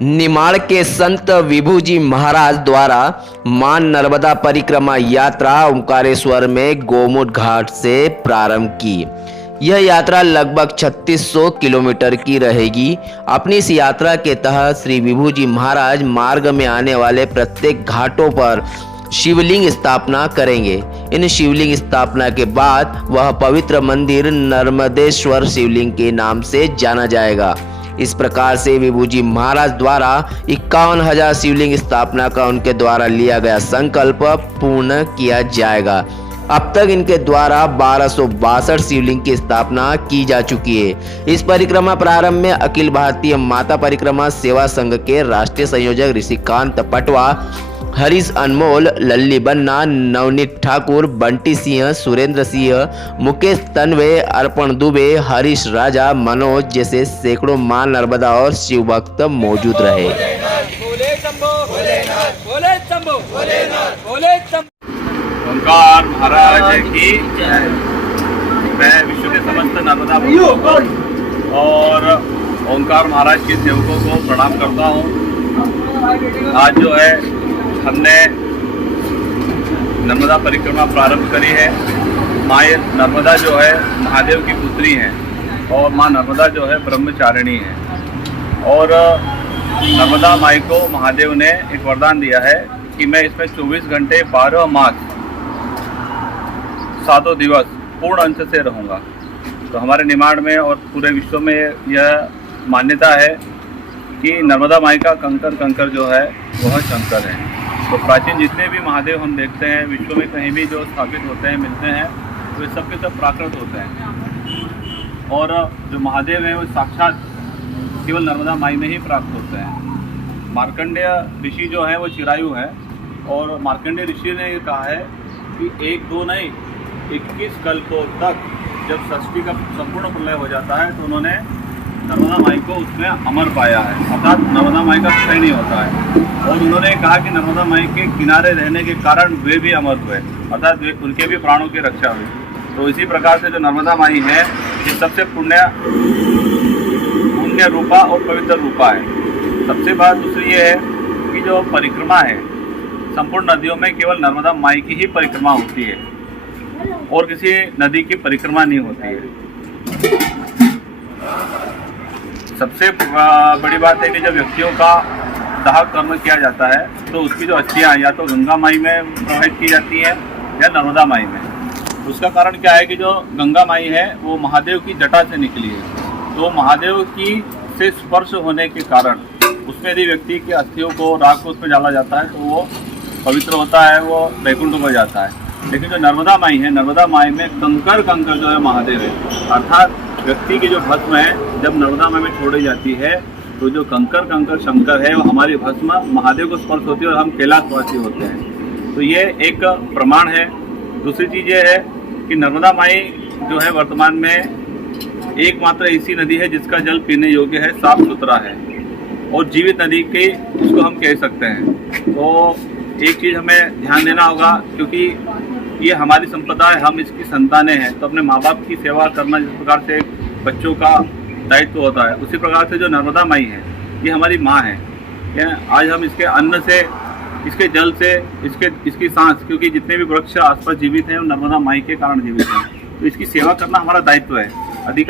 निमाड़ के संत विभूजी महाराज द्वारा मां नर्मदा परिक्रमा यात्रा ओंकारेश्वर में गोमुख घाट से प्रारंभ की। यह यात्रा लगभग 3600 किलोमीटर की रहेगी। अपनी इस यात्रा के तहत श्री विभूजी महाराज मार्ग में आने वाले प्रत्येक घाटों पर शिवलिंग स्थापना करेंगे। इन शिवलिंग स्थापना के बाद वह पवित्र मंदिर नर्मदेश्वर शिवलिंग के नाम से जाना जाएगा। इस प्रकार से विभूजी महाराज द्वारा 51,000 शिवलिंग स्थापना का उनके द्वारा लिया गया संकल्प पूर्ण किया जाएगा। अब तक इनके द्वारा 1262 शिवलिंग की स्थापना की जा चुकी है। इस परिक्रमा प्रारंभ में अखिल भारतीय माता परिक्रमा सेवा संघ के राष्ट्रीय संयोजक ऋषिकांत पटवा, हरीश अनमोल, लल्ली बन्ना, नवनीत ठाकुर, बंटी सिंह, सुरेंद्र सिंह, मुकेश तन्वे, अर्पण दुबे, हरीश राजा, मनोज जैसे सैकड़ों मां नर्मदा और शिव भक्त मौजूद रहे। ओंकार महाराज की मैं विश्व के समस्त नर्मदा भक्तों और ओंकार महाराज के सेवकों को प्रणाम करता हूँ। आज जो है हमने नर्मदा परिक्रमा प्रारंभ करी है। माँ नर्मदा जो है महादेव की पुत्री हैं और माँ नर्मदा जो है ब्रह्मचारिणी है। और नर्मदा माई को महादेव ने एक वरदान दिया है कि मैं इसमें 24 घंटे 12 मास 7 दिवस पूर्ण अंश से रहूँगा। तो हमारे निमाड़ में और पूरे विश्व में यह मान्यता है कि नर्मदा माई का कंकर कंकर जो है वह शंकर है। तो प्राचीन जितने भी महादेव हम देखते हैं विश्व में कहीं भी जो स्थापित होते हैं मिलते हैं तो वे सब के सब प्राकृत होते हैं। और जो महादेव हैं वो साक्षात केवल नर्मदा माई में ही प्राप्त होते हैं। मार्कंडेय ऋषि जो है वो चिरायु है और मार्कंडेय ऋषि ने ये कहा है कि 1-2 नहीं 21 कल्पों तक जब सृष्टि का संपूर्ण प्रलय हो जाता है तो उन्होंने नर्मदा माई को उसमें अमर पाया है, अर्थात नर्मदा माई का क्षय नहीं होता है। और उन्होंने कहा कि नर्मदा माई के किनारे रहने के कारण वे भी अमर हुए, अर्थात उनके भी प्राणों की रक्षा हुई। तो इसी प्रकार से जो नर्मदा माई है ये सबसे पुण्य रूपा और पवित्र रूपा है। सबसे बात दूसरी ये है कि जो परिक्रमा है संपूर्ण नदियों में केवल नर्मदा माई की ही परिक्रमा होती है और किसी नदी की परिक्रमा नहीं होती है। सबसे बड़ी बात है कि जब व्यक्तियों का दाह कर्म किया जाता है तो उसकी जो अस्थियाँ या तो गंगा माई में प्रवाहित की जाती है या नर्मदा माई में। उसका कारण क्या है कि जो गंगा माई है वो महादेव की जटा से निकली है। तो महादेव की से स्पर्श होने के कारण उसमें यदि व्यक्ति के अस्थियों को राख को उसमें डाला जाता है तो वो पवित्र होता है, वो वैकुंठ हो जाता है। लेकिन जो नर्मदा माई है, नर्मदा माई में कंकर कंकर जो है महादेव है, अर्थात व्यक्ति की जो भस्म है जब नर्मदा माई में छोड़ी जाती है तो जो कंकर कंकर शंकर है वो हमारी भस्म महादेव को स्पर्श होती है और हम कैलाशवासी होते हैं। तो ये एक प्रमाण है। दूसरी चीज़ ये है कि नर्मदा माई जो है वर्तमान में एकमात्र ऐसी नदी है जिसका जल पीने योग्य है, साफ सुथरा है और जीवित नदी के उसको हम कह सकते हैं। तो एक चीज़ हमें ध्यान देना होगा क्योंकि ये हमारी संपदा है, हम इसकी संतानें हैं। तो अपने माँ बाप की सेवा करना जिस प्रकार से बच्चों का दायित्व होता है उसी प्रकार से जो नर्मदा माई है ये हमारी माँ है। आज हम इसके अन्न से, इसके जल से, इसकी सांस, क्योंकि जितने भी वृक्ष आसपास जीवित हैं वो नर्मदा माई के कारण जीवित हैं, तो इसकी सेवा करना हमारा दायित्व है। अधिक